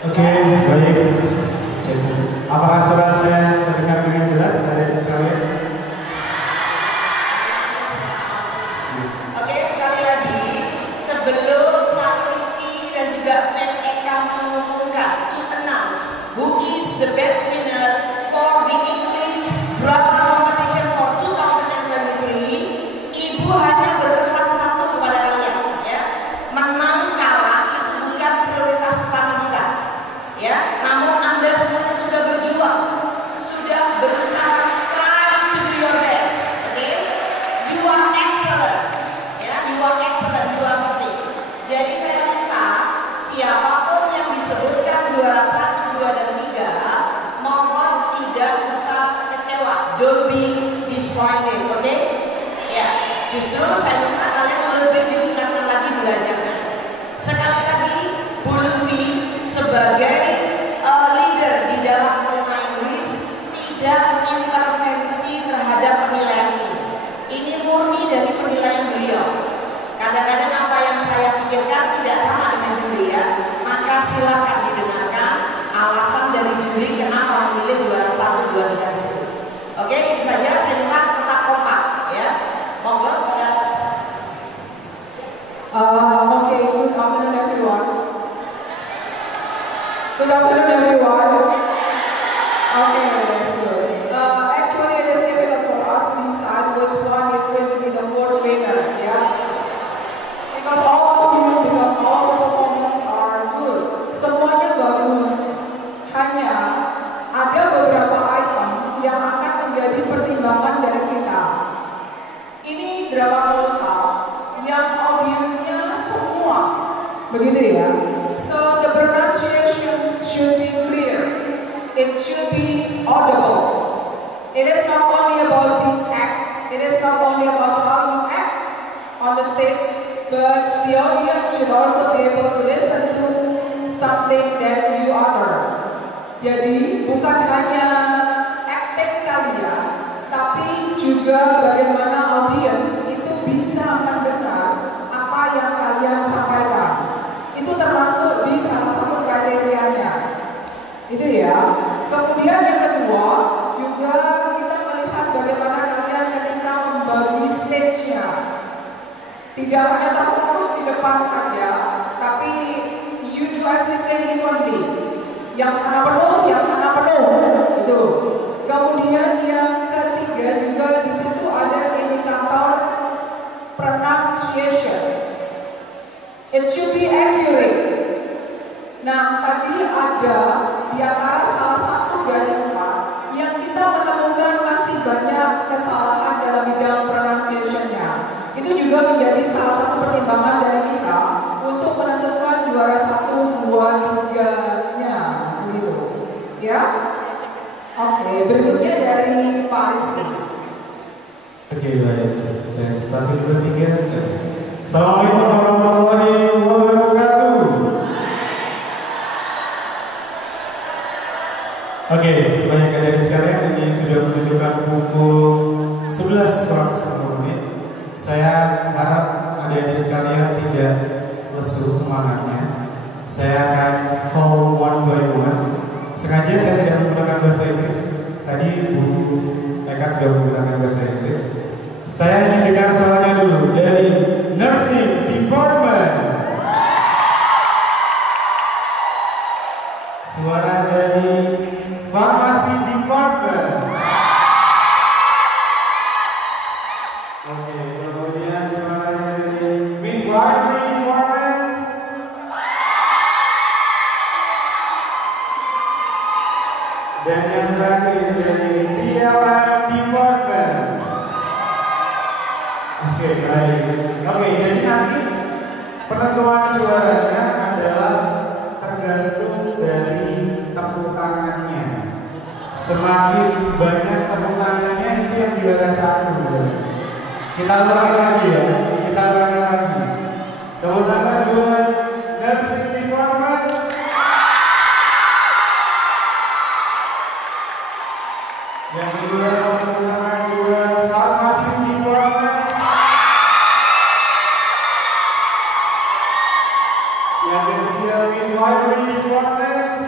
Oke, baik. Apakah suara saya terdengar dengan jelas dari sekalian? Oke, sekali lagi sebelum Pak Rizky dan juga Pak Eka mengumumkan to announce who is the best winner for the English Drama Competition for 2023, Ibu hanya berpesan satu kepada kalian, ya. Menang kalah itu bukan prioritas utama kita, ya. Namun Anda semuanya sudah berjuang, sudah berusaha, try to do your best, oke? You are excellent, ya. You are excellent, you are perfect. Jadi saya minta siapapun yang disebutkan juara 1, 2, dan 3, mohon tidak usah kecewa. Don't be disappointed, oke? Ya, justru saya minta kalian lebih ditingkatkan lagi belajarnya. Sekali lagi, Bu Lutfi sebagai leader di dalam Prima Inggris tidak intervensi terhadap penilaian ini. Ini murni dari penilaian beliau. Kadang-kadang apa yang saya pikirkan tidak sama dengan juri, ya. Maka silakan didengarkan alasan dari juri kenapa memilih juara 1, 2, 3 di sini. Oke, itu saja. Saya minta tetap kompak, ya. Monggo pada. Okay, good afternoon everyone. Good afternoon everyone. Okay, that's good. Actually it is difficult for us to decide which one is going to be the fourth winner, yeah. Because all of the performance are good. Semuanya bagus. Hanya ada beberapa item yang akan menjadi pertimbangan dari kita. Ini drama kolosal yang audiensnya semua, begitu ya. So the pronunciation should be clear. It should be audible. It is not only about the act. It is not only about how you act on the stage, but the audience should also be able to listen to something that you utter. Jadi bukan hanya acting kalian, tapi juga bagaimana audience itu bisa mendengar apa yang kalian sampaikan. Itu termasuk di salah satu kriterianya. Itu ya. Kemudian yang kedua juga kita melihat bagaimana kalian ketika membagi stage-nya. Tidak hanya terfokus di depan saja, tapi you do everything evenly. Yang sana penuh, yang sana penuh. Itu. Kemudian yang ketiga juga di situ ada indikator pronunciation. It should be accurate. Nah, tadi ada di antara salah satu dari 4 yang kita menemukan masih banyak kesalahan dalam bidang pronunciation-nya. Itu juga menjadi salah satu pertimbangan dari kita untuk menentukan juara 1, 2, 3-nya, begitu. Ya? Oke, berikutnya dari Pak Rizky. Oke, baik. Tes 1, 2, 3. Assalamualaikum warahmatullahi wabarakatuh. Oke, banyak dari sekalian ini sudah menunjukkan pukul 11 kurang 10 menit. Saya harap adik-adik sekalian tidak lesu semangatnya. Saya akan call one by one. Sengaja saya tidak menggunakan bahasa Inggris. Tadi Bu Eka sudah menggunakan bahasa Inggris. Saya ingin dengar suaranya dulu dari Nursing Department. Suara dari Pharmacy Department. Oke, kemudian suara dari Midwifery Department. Dan yang terakhir dari TLM Department. Oke, baik. Oke, jadi nanti penentuan juaranya adalah tergantung dari tepuk tangannya. Semakin banyak tepuk tangannya itu yang juara 1. Kita ulangi lagi ya. Kita ulangi lagi. Tepuk tangan buat Nursing Department. Yang kedua tepuk tangan buat Pharmacy Department. Yang ketiga Midwifery Department.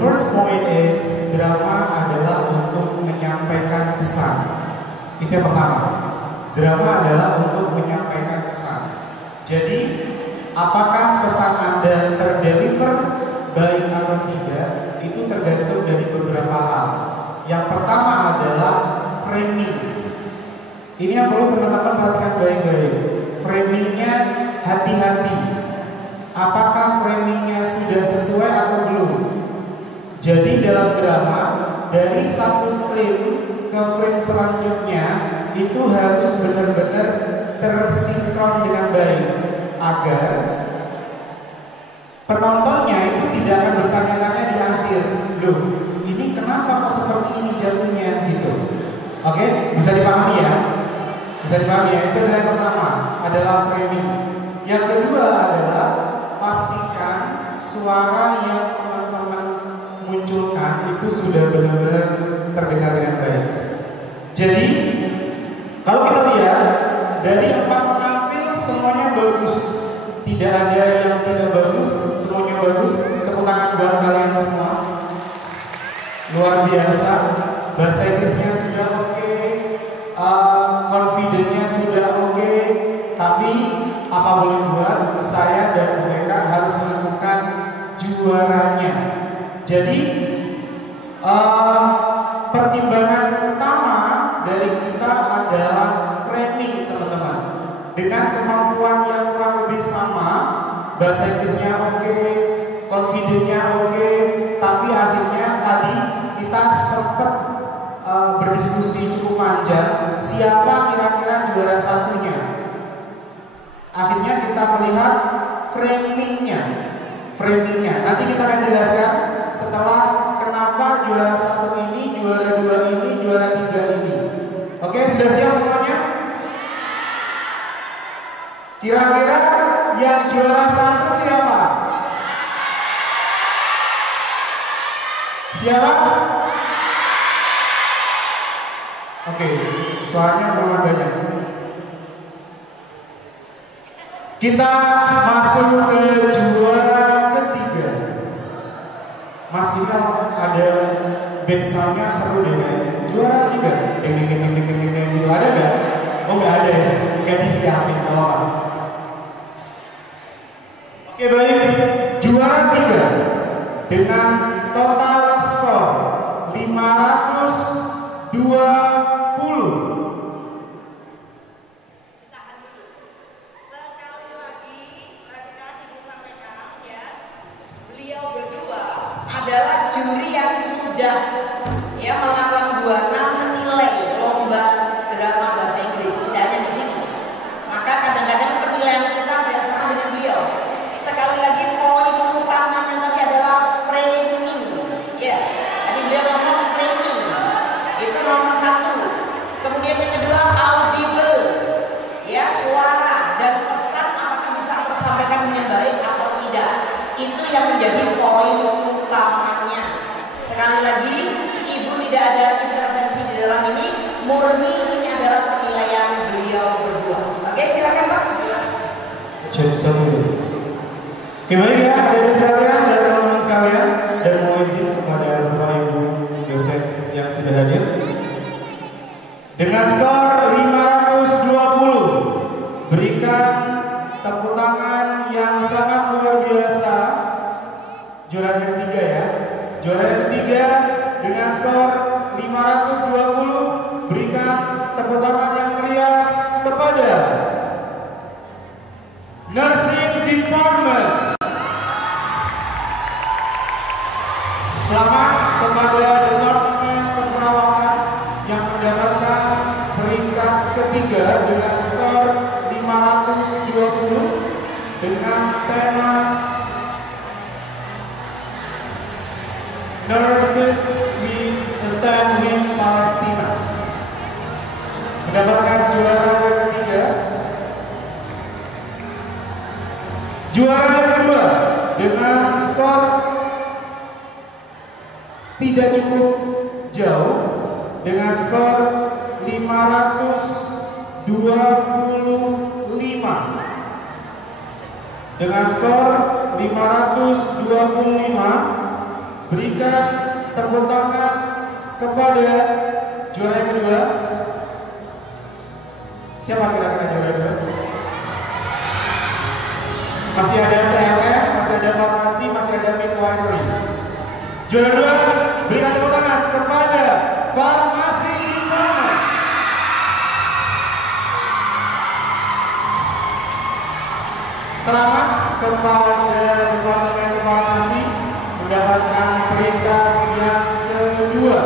first point is drama adalah untuk menyampaikan pesan. Itu yang pertama. Drama adalah untuk menyampaikan pesan. Jadi, apakah pesan Anda terdeliver baik atau tidak, itu tergantung dari beberapa hal. Yang pertama adalah framing. Ini yang perlu teman-teman perhatikan baik-baik. Framingnya hati-hati. Apakah framingnya sudah sesuai atau belum? Jadi dalam drama, dari satu frame ke frame selanjutnya itu harus benar-benar tersinkron dengan baik agar penontonnya itu tidak akan bertanya-tanya di akhir, loh ini kenapa kok seperti ini jatuhnya gitu. Oke, bisa dipahami ya? Bisa dipahami ya? Itu adalah yang pertama, adalah framing. Yang kedua adalah pastikan suara yang teman-teman munculkan itu sudah benar-benar terdengar dengan baik. Jadi kalau kita lihat dari 4 penampil semuanya bagus, tidak ada yang tidak bagus, semuanya bagus. Tepuk tangan buat kalian semua. Luar biasa. Bahasa Inggrisnya sudah oke, confidence-nya sudah oke. Tapi apa boleh buat, saya dan mereka harus menentukan juaranya. Jadi pertimbangan utama dari kita adalah framing, teman-teman. Dengan kemampuan yang kurang lebih sama, bahasa Inggrisnya oke, confidence-nya oke, tapi akhirnya tadi kita sempat berdiskusi cukup panjang siapa kira-kira juara satunya. Akhirnya kita melihat framingnya. Nanti kita akan jelaskan setelah kenapa juara 1 ini, juara 2 ini, juara 3 ini. Oke, sudah siap semuanya? Kira-kira yang juara 1 siapa? Siapa? Oke, suaranya belum banyak. Kita masuk ke juara ketiga. Mas kita ada band sound-nya seru deh kayaknya. Juara 3. Ding ada nggak? Oh nggak ada ya, nggak disiapin apa. Oke baik, juara 3 dengan total skor 520. Adalah juri yang sudah melanglang buana menilai lomba drama bahasa Inggris, tidak hanya di sini. Maka kadang-kadang penilaian kita tidak sama dengan beliau. Sekali lagi poin utamanya tadi adalah framing. Ya, tadi beliau ngomong framing. Itu nomor 1. Kemudian yang kedua audible. Ya, suara dan pesan apakah bisa tersampaikan dengan baik atau tidak. Itu yang menjadi poin utamanya. Sekali lagi, Ibu tidak ada intervensi di dalam ini, murni ini adalah penilaian beliau berdua. Oke, silakan Pak. Jadi satu. Oke baik ya, adik-adik sekalian dan teman-teman sekalian, dan mau izin kepada Bapak Ibu Yosef yang sudah hadir. Dengan skor 520, berikan tepuk tangan yang sangat luar biasa. Juara yang ketiga ya. Juara yang ketiga dengan skor 520, berikan tepuk tangan yang meriah kepada Nursing Department. Selamat kepada Departemen Keperawatan yang mendapatkan peringkat ketiga dengan skor 520 dengan tema Nurses We Stand with Palestina. Mendapatkan juara yang ketiga. Juara yang kedua dengan skor tidak cukup jauh dengan skor 525. Dengan skor 525 berikan tepuk tangan kepada juara yang kedua. Siapa kira-kira juara kedua? Masih ada TLM, masih ada farmasi, masih ada midwifery. Juara dua, berikan tepuk tangan kepada farmasi department. Selamat kepada departemen farmasi mendapatkan peringkat yang kedua.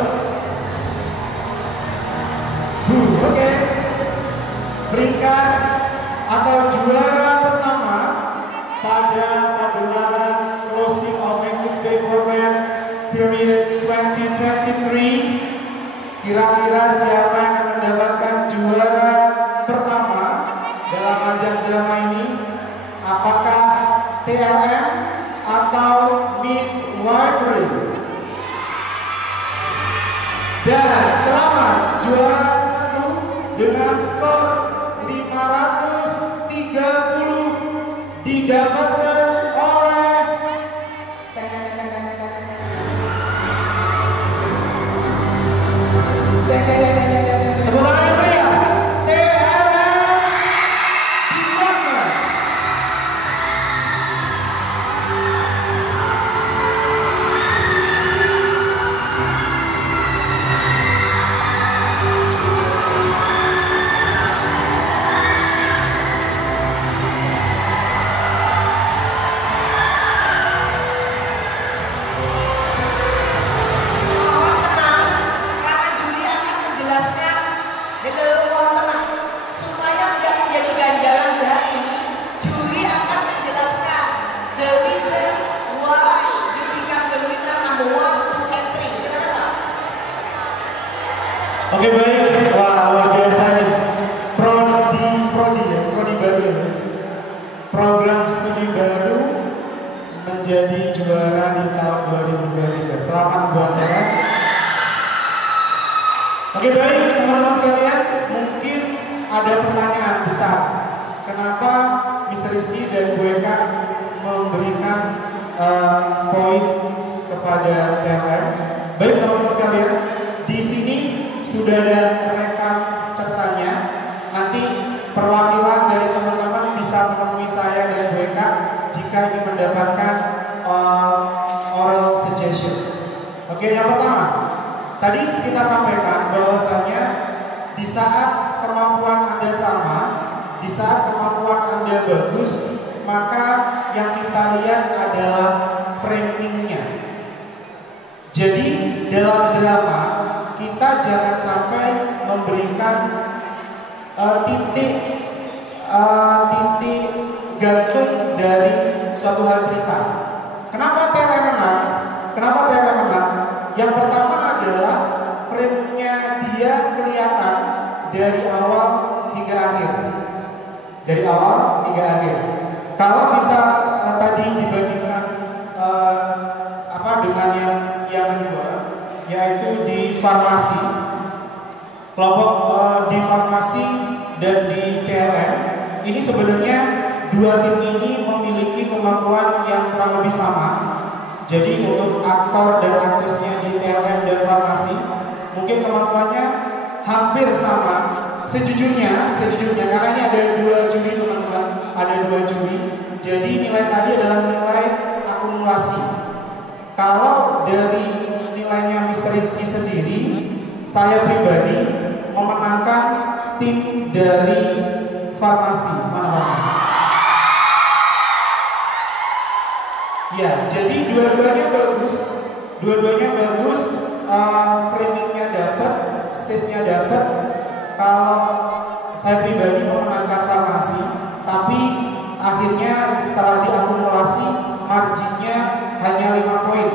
Oke. Peringkat atau juara pertama pada pagelaran Closing of English Day Program period 2023. Kira-kira siapa yang akan mendapatkan juara pertama dalam ajang drama ini? Apakah TLM atau midwifery? Dan selamat juara satu dengan skor 530 didapatkan oleh tepuk tangan yang meriah, TLM Department. Mohon tenang, karena juri akan menjelaskan. Mohon tenang, supaya tidak menjadi ganjalan hati. Juri akan menjelaskan the reason why you become the winner number 1, 2, and 3. Silakan Pak. Oke, baik. Wah, luar biasa nih. Prodi baru. Program studi baru menjadi juara di tahun 2023. Selamat buat Anda. Oke, baik teman-teman sekalian, mungkin ada pertanyaan besar. Kenapa Mr. Rizky dan Bu Eka memberikan poin kepada TLM? Baik teman-teman sekalian, di sini sudah ada rekam catatannya. Nanti perwakilan dari teman-teman bisa menemui saya dan Bu Eka jika ingin mendapatkan oral suggestion. Oke, yang pertama, tadi kita sampaikan bahwasanya di saat kemampuan Anda sama, di saat kemampuan Anda bagus, maka yang kita lihat adalah framingnya. Jadi dalam drama kita jangan sampai memberikan titik gantung dari suatu hal cerita. Kenapa TLM menang? Yang pertama adalah frame-nya dia kelihatan dari awal hingga akhir. Kalau kita tadi dibandingkan dengan yang kedua, yaitu di farmasi, kelompok di farmasi dan di TLM, ini sebenarnya dua tim ini memiliki kemampuan yang kurang lebih sama. Jadi untuk aktor dan aktrisnya di TLM dan farmasi mungkin kemampuannya hampir sama. Sejujurnya karena ini ada dua juri teman-teman, jadi nilai tadi adalah nilai akumulasi. Kalau dari nilainya Mr. Rizky sendiri, saya pribadi memenangkan tim dari farmasi. Ya, jadi dua-duanya bagus, framingnya dapat, stage-nya dapat. Kalau saya pribadi memenangkan farmasi, tapi akhirnya setelah diakumulasi marginnya hanya 5 poin,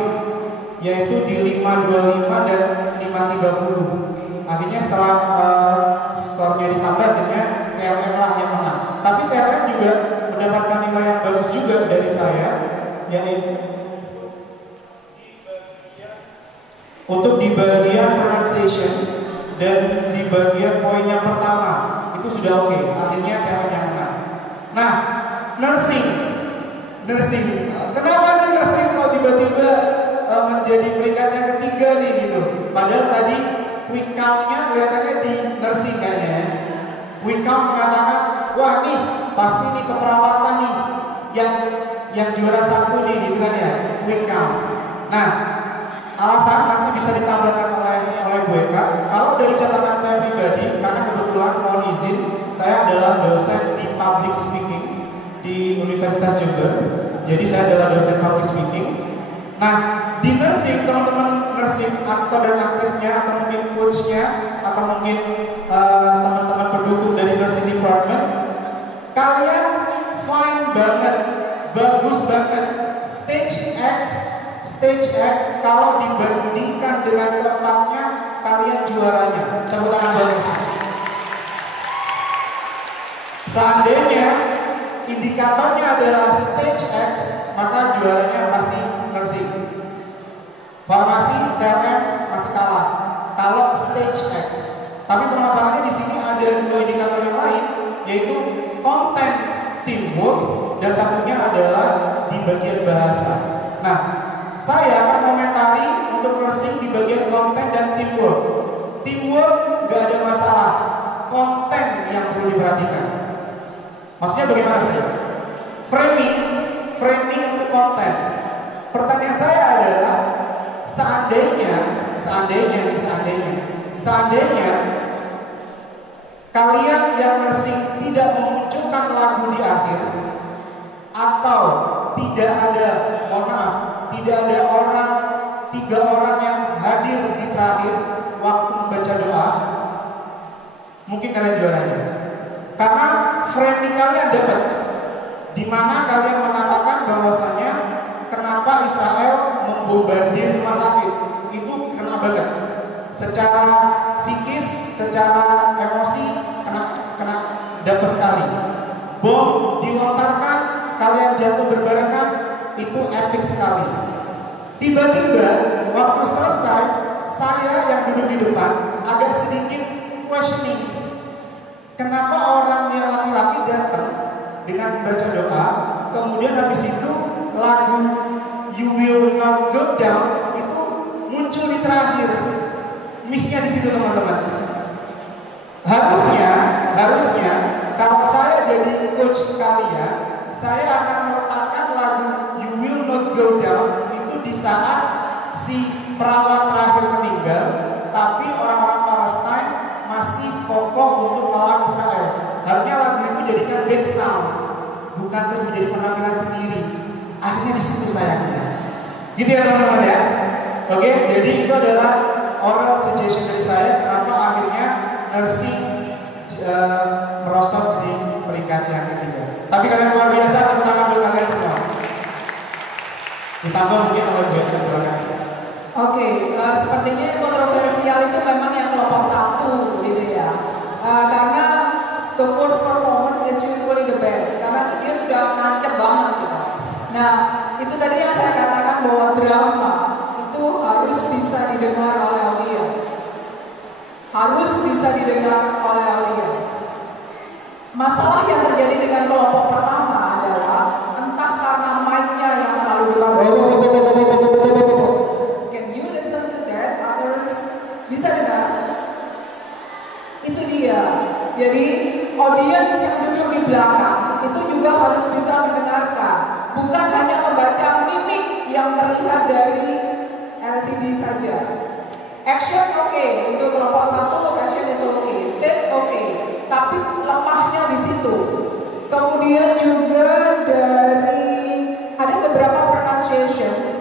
yaitu di 525 dan 530. Akhirnya setelah skornya ditambah, akhirnya TLM lah yang menang. Tapi TLM juga mendapatkan nilai yang bagus juga dari saya, yaitu untuk di bagian pronunciation dan di bagian poin yang pertama itu sudah oke. Akhirnya TLM yang menang. Nah, nursing. Kenapa nih nursing kok tiba-tiba menjadi peringkat yang ketiga nih gitu. Padahal tadi quick count-nya kelihatannya di nursing kayaknya ya. Quick count mengatakan, wah nih pasti nih keperawatan nih yang juara satu nih gitu kan ya, quick count. Nah, alasan nanti bisa ditambahkan oleh Bu Eka. Kalau dari catatan saya pribadi, karena kebetulan mohon izin, saya adalah dosen di public speaking di Universitas Jember. Jadi saya adalah dosen public speaking. Nah, di nursing, teman-teman nursing, aktor dan aktrisnya, atau mungkin coachnya, atau mungkin teman-teman pendukung dari nursing department, kalian fine banget, bagus banget. Stage act kalau dibandingkan dengan tempatnya, kalian juaranya. Tepuk tangan buat saya. Seandainya indikatornya adalah stage act, maka juaranya pasti nursing. Farmasi, TLM masih kalah kalau stage act. Tapi permasalahannya di sini ada dua indikator yang lain, yaitu konten, teamwork, dan satunya adalah di bagian bahasa. Nah, saya akan komentari untuk nursing di bagian konten dan teamwork. Teamwork gak ada masalah, konten yang perlu diperhatikan. Maksudnya bagaimana sih? Framing untuk konten. Pertanyaan saya adalah, seandainya kalian yang nursing tidak memunculkan lagu di akhir, atau tidak ada, mohon maaf, tidak ada tiga orang yang hadir di terakhir waktu membaca doa, mungkin kalian juaranya. Karena framing kalian dapat, di mana kalian mengatakan bahwasanya kenapa Israel membombardir rumah sakit, itu kena banget. Secara psikis, secara emosi, kena dapat sekali. Bom dilontarkan, kalian jatuh berbarengan, itu epic sekali. Tiba-tiba waktu selesai, saya yang duduk di depan agak sedikit questioning. Kenapa orang yang laki-laki datang dengan baca doa, kemudian habis itu lagu You Will Not Go Down itu muncul di terakhir. Missnya di situ teman-teman. Harusnya kalau saya jadi coach kalian, saya akan meletakkan lagu You Will Not Go Down itu di saat si perawat terakhir meninggal, tapi orang-orang Palestina masih kokoh untuk melawan Israel. Harusnya lagu itu jadikan back sound, bukan terus menjadi penampilan sendiri. Akhirnya di situ sayangnya. Gitu ya teman-teman ya. Oke, jadi itu adalah oral suggestion dari saya kenapa akhirnya nursing merosot di peringkat yang ketiga. Tapi kalian luar biasa, tepuk tangan buat kalian semua. Ditambah mungkin oleh Jokowi, silakan. Oke, sepertinya kontroversial itu memang yang kelompok satu gitu ya. Karena the first performance is usually the best, karena dia sudah nancep banget gitu. Nah, itu tadi yang saya katakan bahwa drama itu harus bisa didengar oleh audiens. Harus bisa didengar oleh audiens. Masalah yang terjadi dengan kelompok pertama adalah entah karena mic-nya yang terlalu dekat. Can you listen to that? Others bisa dengar? Itu dia. Jadi audiens yang duduk di belakang itu juga harus bisa mendengarkan, bukan hanya membaca mimik yang terlihat dari LCD saja. Action oke, untuk kelompok satu action is oke, stage oke, tapi lemahnya di situ. Kemudian juga dari ada beberapa pronunciation,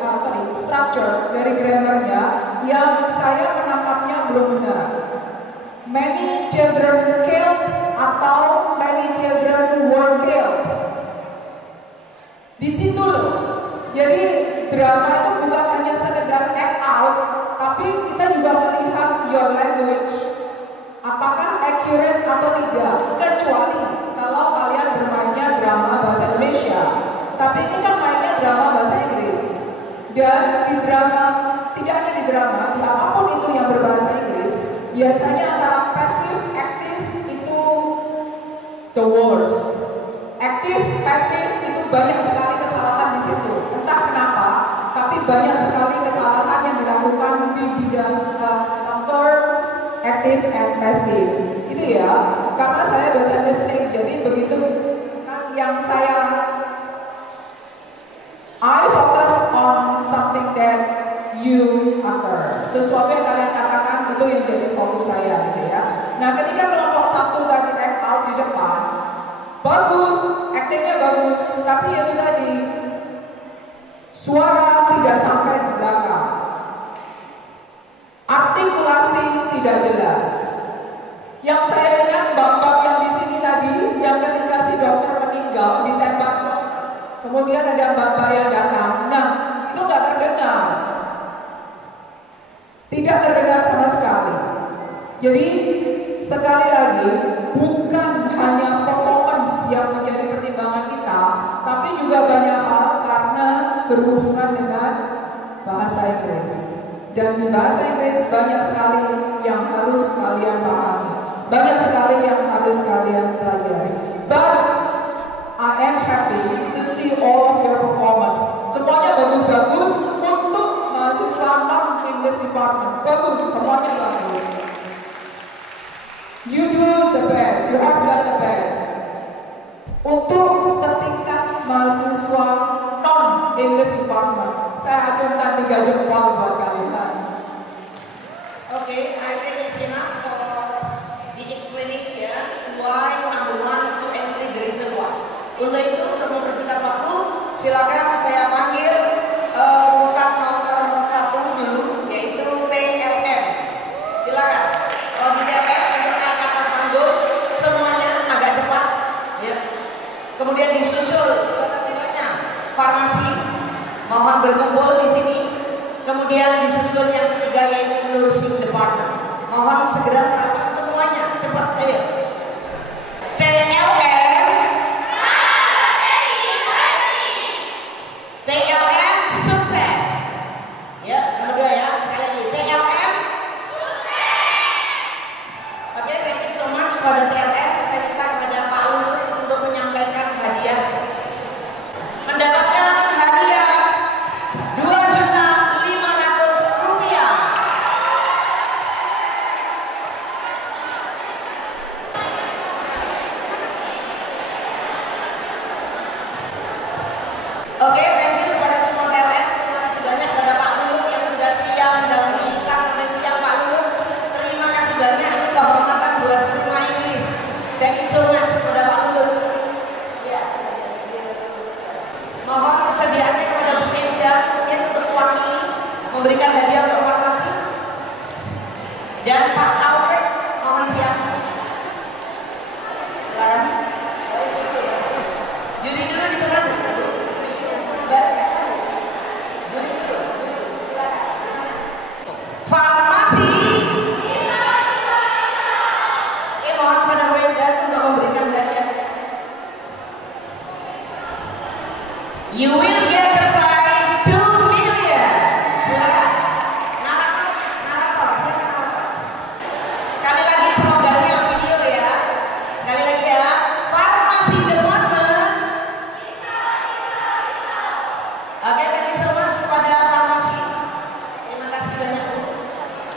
structure dari grammarnya yang saya menangkapnya belum benar. Many children killed atau many children were killed. Di situ loh. Jadi drama itu bukan hanya sekedar act out, tapi kita juga melihat your language. Apakah accurate atau tidak? Kecuali kalau kalian bermainnya drama bahasa Indonesia. Tapi ini kan mainnya drama bahasa Inggris. Dan di drama, tidak hanya di drama, di apapun itu yang berbahasa Inggris, biasanya antara passive, active itu the worst. Active, passive itu banyak sekali kesalahan di situ. Entah kenapa, tapi banyak sekali kesalahan and passive. Itu ya, karena saya dosen listening, jadi begitu yang I focus on something that you utter. Sesuatu yang kalian katakan itu yang jadi fokus saya gitu ya. Nah, ketika kelompok satu tadi act out di depan, bagus, actingnya bagus, tapi itu tadi suara tidak sampai di belakang, artikulasi tidak jelas. Yang saya ingat bapak yang di sini tadi, yang ketika si dokter meninggal ditembak, kemudian ada bapak yang datang. Nah, itu nggak terdengar, tidak terdengar sama sekali. Jadi sekali lagi, bukan hanya performance yang menjadi pertimbangan kita, tapi juga banyak hal karena berhubungan dengan bahasa Inggris. Dan di bahasa Inggris banyak sekali yang harus kalian pahami, banyak sekali yang harus kalian pelajari. But I am happy to see all of your performance. Semuanya bagus-bagus untuk mahasiswa non-English department. Bagus, semuanya bagus. You do the best, you have done the best. Untuk setingkat mahasiswa non-English department, saya acungkan 3 jempol buat kalian. Okay, I think it's enough for the explanation why number 1, 2, and 3 the reason why. Untuk itu, untuk mempersingkat waktu, silakan saya panggil urutan nomor 1 dulu, yaitu TLM. Silakan. Kalau di TLM untuk naik ke atas panggung, semuanya agak cepat, ya. Kemudian disusul ketiganya farmasi, mohon berkumpul di sini. Kemudian disusul yang ketiga yaitu nursing department. Mohon segera rapat semuanya, cepat ayo. TLM sukses. Ya, nomor 2 ya, sekali lagi TLM sukses. Oke, thank you so much pada TLM. Saya minta kepada Pak Luhut untuk menyampaikan hadiah. Mendapatkan hadiah Rp2.500.000. Oke, thank you kepada semua TLM. Terima kasih banyak kepada Pak Luhut yang sudah setia mendampingi kita sampai siang. Pak Luhut, terima kasih banyak. Ini kehormatan buat Prima English. Thank you so much kepada Pak Luhut. Ya, mohon kesediaannya kepada Bu Enda mungkin untuk mewakili memberikan hadiah untuk farmasi. Dan Pak Taufik, mohon siap. Silakan. Juri dulu di tengah. Farmasi. Mohon pada Wenda untuk memberikan hadiah. You will get the prize 2 million. Silakan. Narator, siapa narator? Sekali lagi slogannya video ya. Sekali lagi ya. Farmasi department. Oke, thank you so much kepada farmasi. Terima kasih banyak Bu.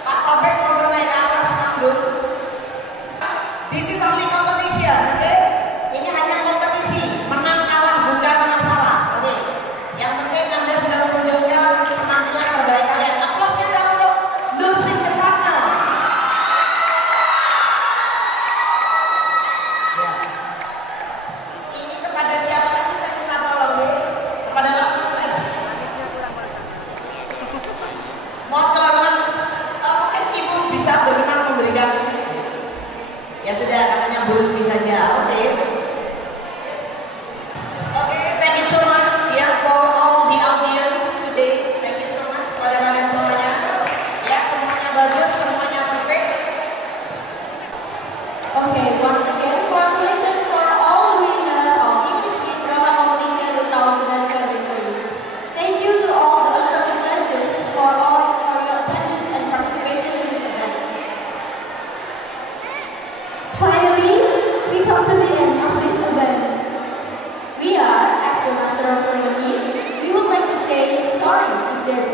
Pak Taufik mau naik ke atas panggung. This is only competition, oke? Ini hanya kompetisi, menang kalah bukan masalah, oke? Yang penting Anda sudah menunjukkan penampilan terbaik kalian. Aplausnya adalah untuk nursing department. Ya. Ini kepada siapa lagi saya minta tolong deh? Kepada Pak Luhut. Mohon kehormatan, mungkin Ibu bisa bagaimana memberikan? Ya sudah, katanya Bu Lutfi saja. Oke. Oke, thank you so much ya for all the audience today. Thank you so much kepada kalian semuanya. Ya, semuanya bagus, semuanya perfect. Okay, once again, congratulations for all the winners of English Kids Drama Competition 2023. Thank you to all the honorable judges for your attendance and participation in this event. Finally, we come to the end of this event. We are, as the master of ceremony, we would like to say sorry if there's